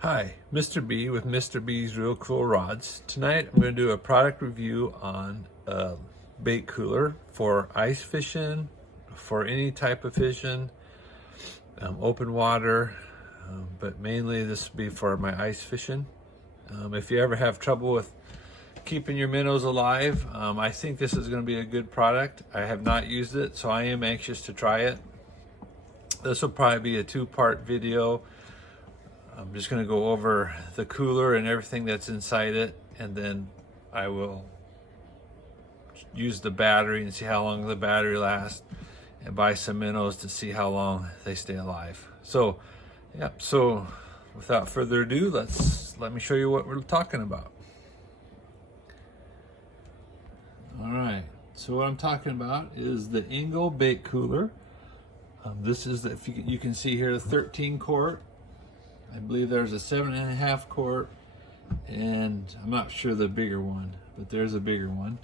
Hi, Mr. B with Mr. B's Real Cool Rods. Tonight I'm going to do a product review on a bait cooler for ice fishing, for any type of fishing, open water, but mainly this will be for my ice fishing. If you ever have trouble with keeping your minnows alive, I think this is going to be a good product. I have not used it, so I am anxious to try it. This will probably be a two-part video. I'm just going to go over the cooler and everything that's inside it, and then I will use the battery and see how long the battery lasts, and buy some minnows to see how long they stay alive. So without further ado, let me show you what we're talking about. All right, so what I'm talking about is the Engel bait cooler. This is if you can see here, the 13 quart. I believe there's a 7.5 quart, and I'm not sure the bigger one, but there's a bigger one.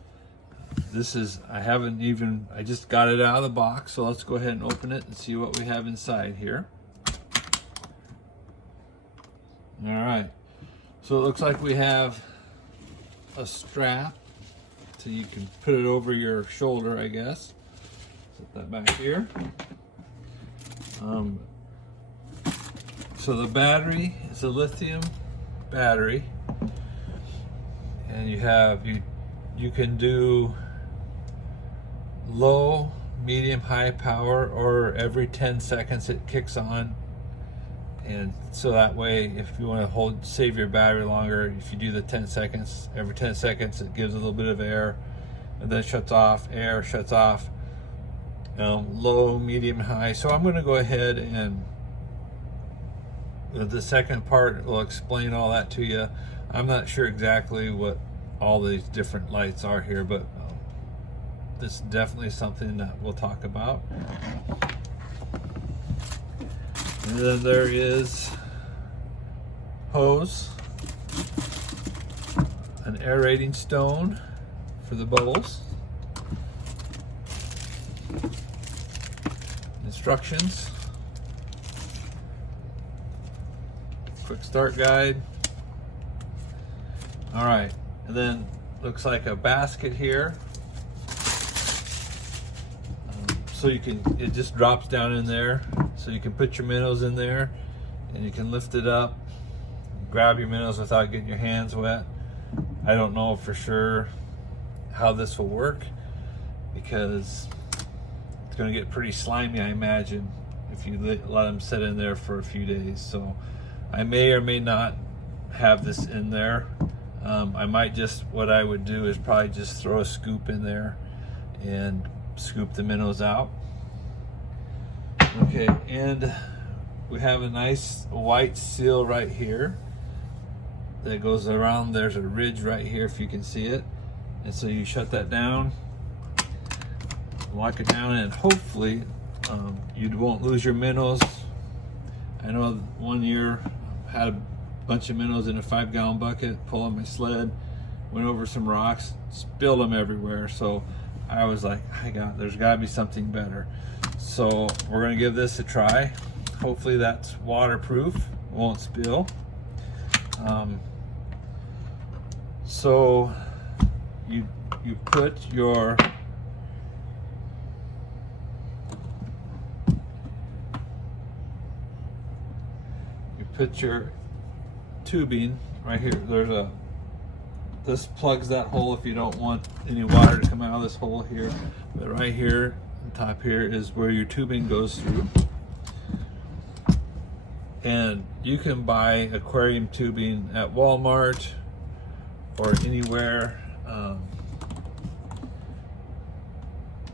This is, I just got it out of the box, so let's go ahead and open it and see what we have inside here. All right, so it looks like we have a strap, so you can put it over your shoulder, I guess. Set that back here. So the battery is a lithium battery, and you can do low, medium, high power, or every 10 seconds it kicks on. And so that way, if you want to save your battery longer, if you do the 10 seconds, every 10 seconds it gives a little bit of air, and then shuts off, air, shuts off, low, medium, high. So I'm going to go ahead and the second part will explain all that to you. I'm not sure exactly what all these different lights are here, but this is definitely something that we'll talk about. And then there is hose, an aerating stone for the bubbles, instructions, quick start guide. All right, and then looks like a basket here. So it just drops down in there, so you can put your minnows in there, and you can lift it up, grab your minnows without getting your hands wet. I don't know for sure how this will work, because it's going to get pretty slimy, I imagine, if you let them sit in there for a few days. So I may or may not have this in there. What I would do is probably just throw a scoop in there and scoop the minnows out. Okay, and we have a nice white seal right here that goes around. There's a ridge right here, if you can see it. And so you shut that down, lock it down, and hopefully you won't lose your minnows. I know one year I had a bunch of minnows in a 5-gallon bucket, pulling my sled, went over some rocks, spilled them everywhere. So I was like, there's gotta be something better. So we're gonna give this a try. Hopefully that's waterproof, won't spill. So you put your tubing right here. This plugs that hole if you don't want any water to come out of this hole here. But right here, on top here, is where your tubing goes through. And you can buy aquarium tubing at Walmart or anywhere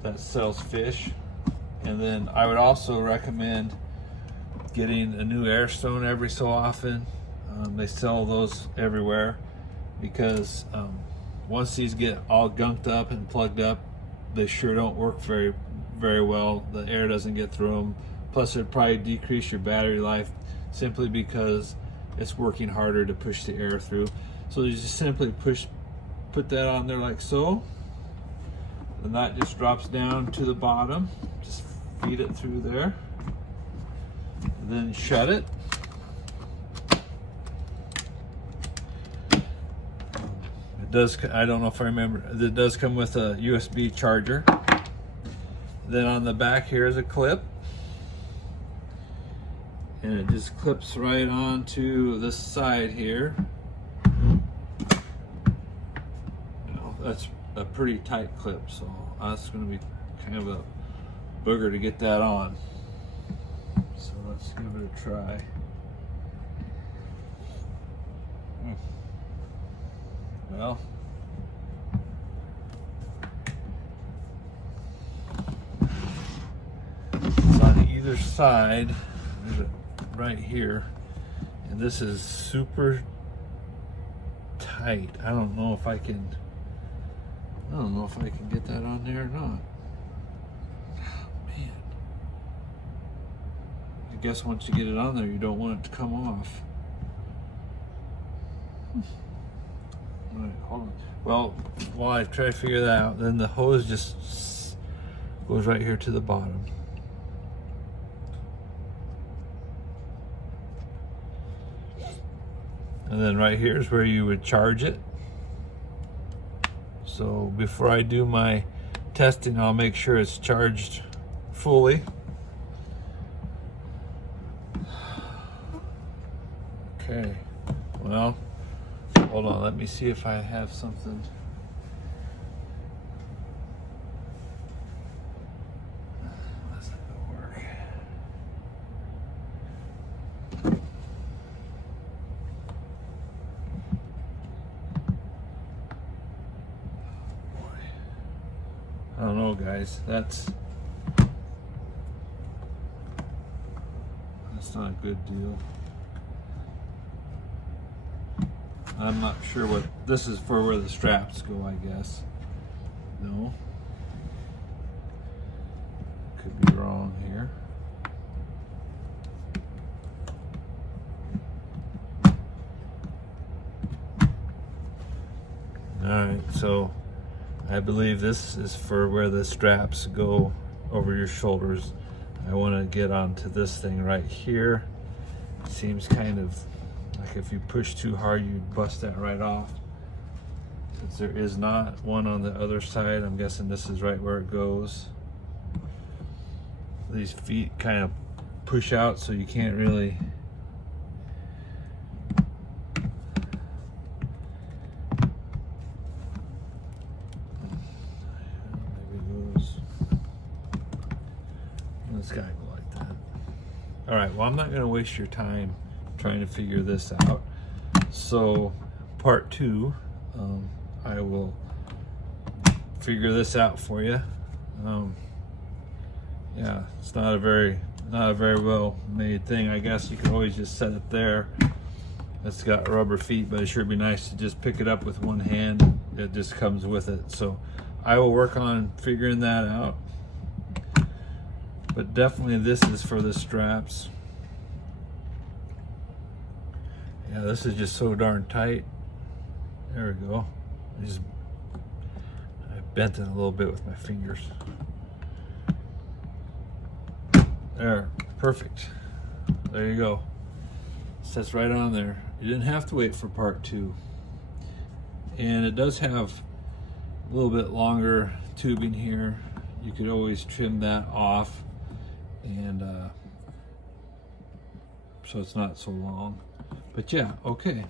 that sells fish. And then I would also recommend getting a new air stone every so often. They sell those everywhere, because once these get all gunked up and plugged up, they sure don't work very, very well. The air doesn't get through them. Plus, it'd probably decrease your battery life simply because it's working harder to push the air through. So you just simply put that on there like so, and that just drops down to the bottom. Just feed it through there, and then shut it. does, I don't know if I remember, it does come with a USB charger. Then on the back here is a clip, and it just clips right onto this side here. That's a pretty tight clip, so that's going to be kind of a booger to get that on. So let's give it a try. Well, it's on either side. There's it right here, and this is super tight. I don't know if I can get that on there or not. Man, I guess once you get it on there, you don't want it to come off. All right, hold on. Well, while I try to figure that out, then the hose just goes right here to the bottom. And then right here is where you would charge it. So before I do my testing, I'll make sure it's charged fully. Okay, well, hold on, let me see if I have something. That's not gonna work. I don't know, guys. That's not a good deal. I'm not sure what this is for, where the straps go, I guess. No. Could be wrong here. Alright, so I believe this is for where the straps go over your shoulders. I want to get onto this thing right here. It seems kind of like if you push too hard, you bust that right off. Since there is not one on the other side, I'm guessing this is right where it goes. These feet kind of push out, so you can't really It's gotta go like that. All right, well, I'm not gonna waste your time trying to figure this out. So part 2, I will figure this out for you. Yeah, it's not a very well made thing. I guess you could always just set it there. It's got rubber feet, but it sure be nice to just pick it up with one hand. It just comes with it. So I will work on figuring that out. But definitely this is for the straps. Yeah, this is just so darn tight. There we go. I bent it a little bit with my fingers. There, perfect. There you go. Sits right on there. You didn't have to wait for part 2. And it does have a little bit longer tubing here. You could always trim that off, and so it's not so long. But yeah, okay.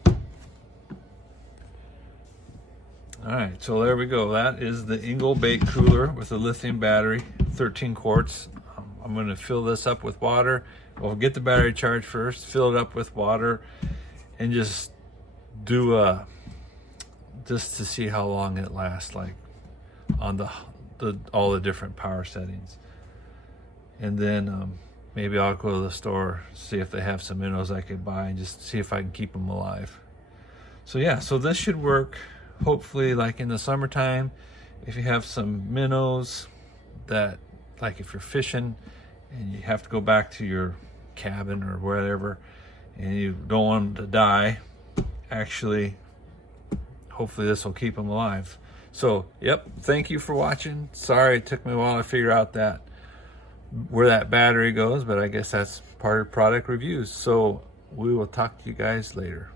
All right, so there we go. That is the Engel bait cooler with a lithium battery, 13 quarts. I'm going to fill this up with water. We'll get the battery charged first, fill it up with water, and just do just to see how long it lasts, like on all the different power settings. And then maybe I'll go to the store, see if they have some minnows I could buy, and just see if I can keep them alive. So yeah, so this should work hopefully like in the summertime. If you have some minnows that, like if you're fishing and you have to go back to your cabin or whatever and you don't want them to die, actually hopefully this will keep them alive. So yep, thank you for watching. Sorry it took me a while to figure out that where that battery goes, but I guess that's part of product reviews. So we will talk to you guys later.